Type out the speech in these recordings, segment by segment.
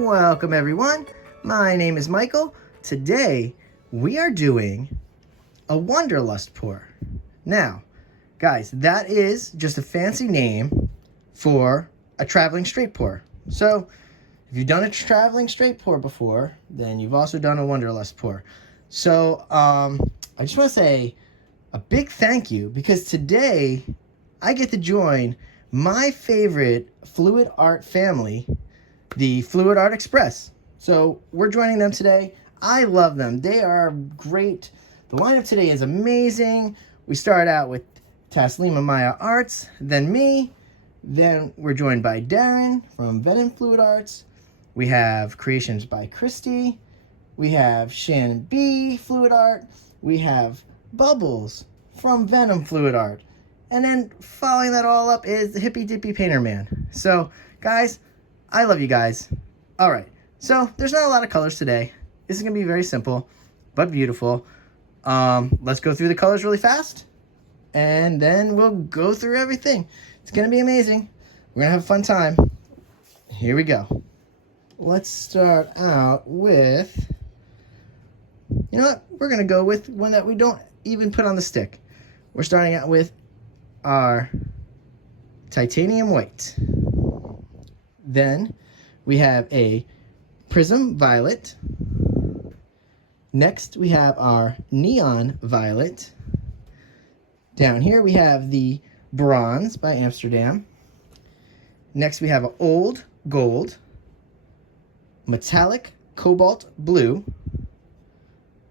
Welcome everyone, my name is Michael. Today we are doing a Wanderlust pour. Now, guys, that is just a fancy name for a traveling straight pour. So, if you've done a traveling straight pour before, then you've also done a Wanderlust pour. So, I just want to say a big thank you because today I get to join my favorite fluid art family, the Fluid Art Express. So we're joining them today. I love them. They are great. The lineup today is amazing. We start out with Taslima Maya Arts, then me. Then we're joined by Darren from Venom Fluid Arts. We have creations by Christy. We have Shannon B Fluid Art. We have Bubbles from Venom Fluid Art. And then following that all up is the Hippy Dippy Painter Man. So guys, I love you guys. All right, so there's not a lot of colors today. This is gonna be very simple, but beautiful. Let's go through the colors really fast, and then we'll go through everything. It's gonna be amazing. We're gonna have a fun time. Here we go. Let's start out with, you know what? We're gonna go with one that we don't even put on the stick. We're starting out with our titanium white. Then we have a prism violet. Next we have our neon violet. Down here we have the bronze by Amsterdam. Next we have an old gold, metallic cobalt blue,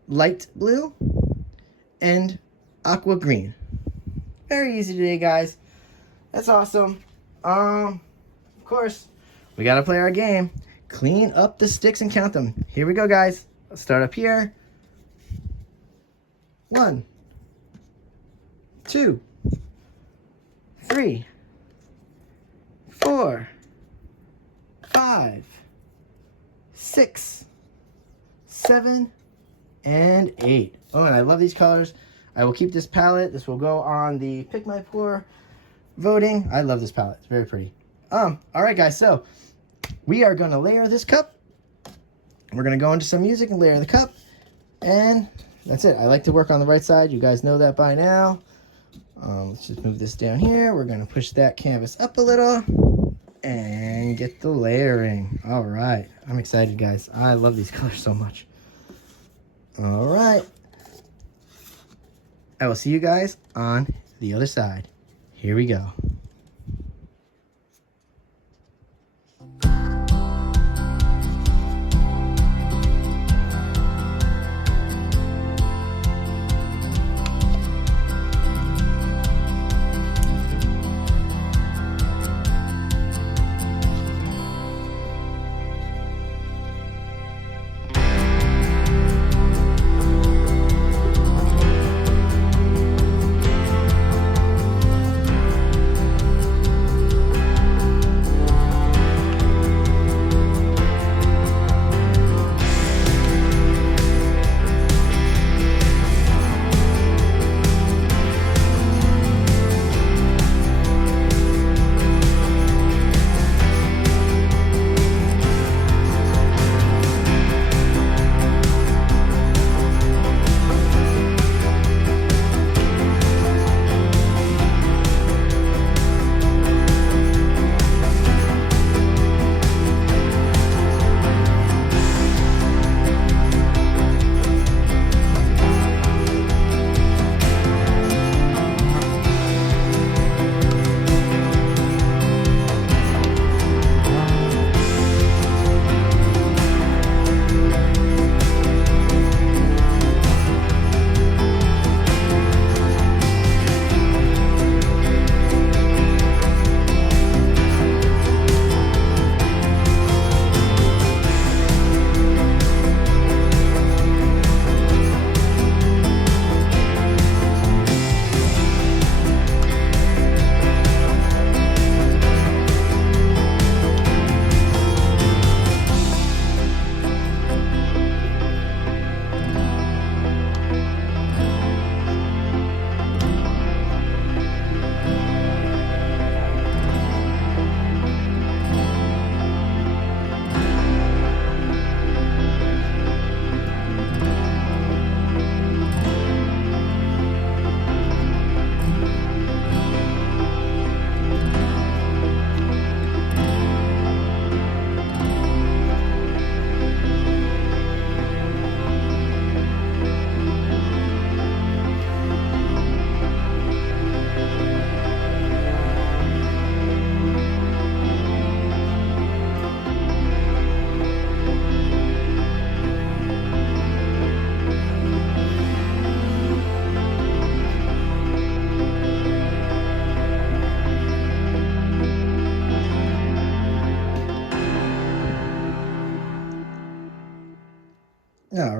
light blue, and aqua green. Very easy today, guys. That's awesome. Of course, we gotta play our game. Clean up the sticks and count them. Here we go, guys. Let's start up here. 1, 2, 3, 4, 5, 6, 7, and 8. Oh, and I love these colors. I will keep this palette. This will go on the Pick My Pour voting. I love this palette. It's very pretty. All right, guys. So we are going to layer this cup. We're going to go into some music and layer the cup. And that's it. I like to work on the right side. You guys know that by now. Let's just move this down here. We're going to push that canvas up a little and get the layering. All right. I'm excited, guys. I love these colors so much. All right. I will see you guys on the other side. Here we go.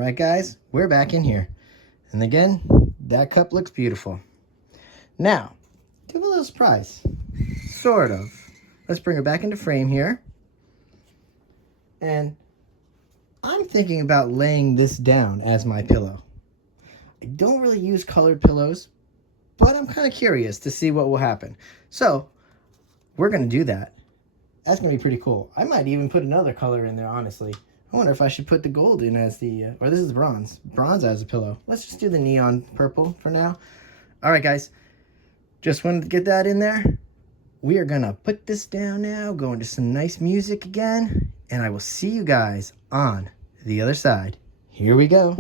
right, guys, we're back in here. And again, that cup looks beautiful. Now, give a little surprise. Sort of. Let's bring her back into frame here. And I'm thinking about laying this down as my pillow. I don't really use colored pillows, but I'm kind of curious to see what will happen. So, we're going to do that. That's going to be pretty cool. I might even put another color in there, honestly. I wonder if I should put the gold in as the, or this is bronze. Bronze as a pillow. Let's just do the neon purple for now. All right, guys. Just wanted to get that in there. We are going to put this down now, go into some nice music again, and I will see you guys on the other side. Here we go.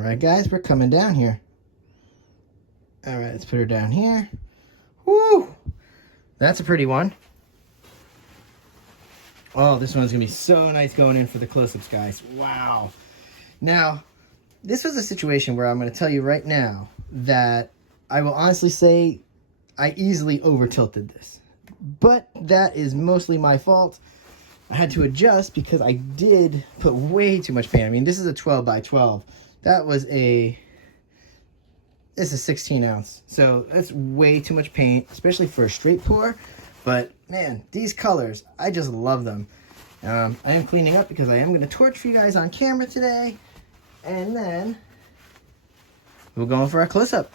All right, guys, we're coming down here. All right, let's put her down here. Woo! That's a pretty one. Oh, this one's gonna be so nice going in for the close-ups, guys. Wow. Now, this was a situation where I'm gonna tell you right now that I will honestly say I easily over-tilted this. But that is mostly my fault. I had to adjust because I did put way too much paint. I mean, this is a 12 by 12. That was this is 16 ounce. So that's way too much paint, especially for a straight pour. But man, these colors, I just love them. I am cleaning up because I am going to torch for you guys on camera today. And then we're going for our close-up.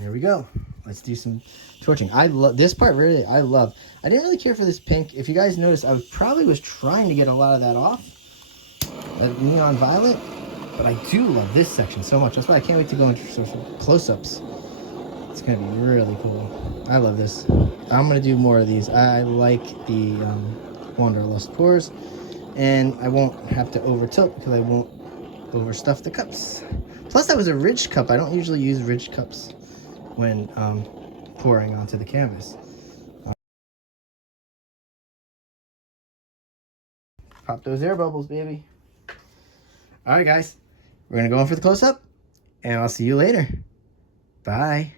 Here we go. Let's do some torching. I love this part, really. I didn't really care for this pink. If you guys noticed, I probably was trying to get a lot of that off. That neon violet. But I do love this section so much. That's why I can't wait to go into some close-ups. It's going to be really cool. I love this. I'm going to do more of these. I like the Wanderlust pours. And I won't have to over-tilt because I won't overstuff the cups. Plus, that was a ridged cup. I don't usually use ridged cups when pouring onto the canvas. Pop those air bubbles, baby. All right, guys. We're going to go in for the close-up. And I'll see you later. Bye.